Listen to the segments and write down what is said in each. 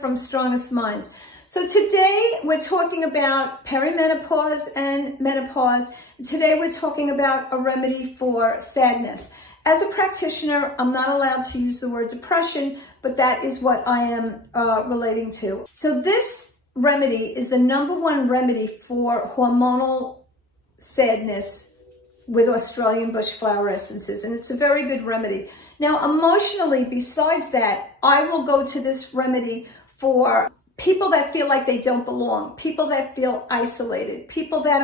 from Strongest Minds. So today we're talking about perimenopause and menopause. Today we're talking about a remedy for sadness. As a practitioner, I'm not allowed to use the word depression, but that is what I am relating to. So this remedy is the #1 remedy for hormonal sadness with Australian bush flower essences, and it's a very good remedy. Now, emotionally, besides that, I will go to this remedy for people that feel like they don't belong, people that feel isolated, people that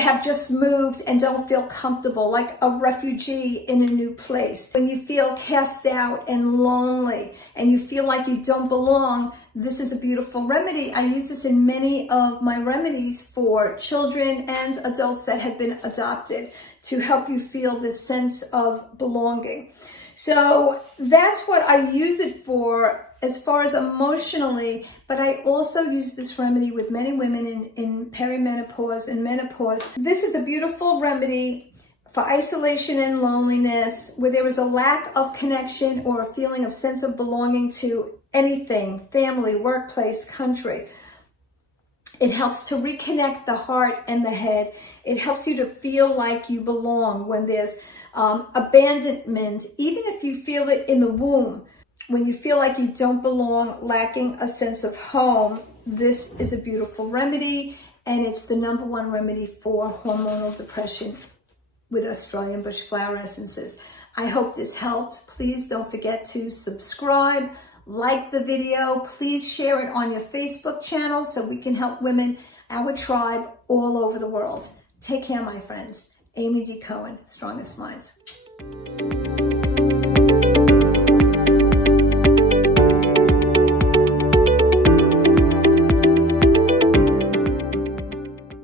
have just moved and don't feel comfortable, like a refugee in a new place. When you feel cast out and lonely and you feel like you don't belong, this is a beautiful remedy. I use this in many of my remedies for children and adults that have been adopted to help you feel this sense of belonging. So that's what I use it for as far as emotionally, but I also use this remedy with many women in perimenopause and menopause. This is a beautiful remedy for isolation and loneliness, where there is a lack of connection or a feeling of sense of belonging to anything, family, workplace, country. It helps to reconnect the heart and the head. It helps you to feel like you belong when there's abandonment, even if you feel it in the womb. When you feel like you don't belong, lacking a sense of home, this is a beautiful remedy, and it's the #1 remedy for hormonal depression with Australian bush flower essences. I hope this helped. Please don't forget to subscribe, like the video. Please share it on your Facebook channel so we can help women, our tribe, all over the world. Take care, my friends. Amy D. Cohen, Strongest Minds.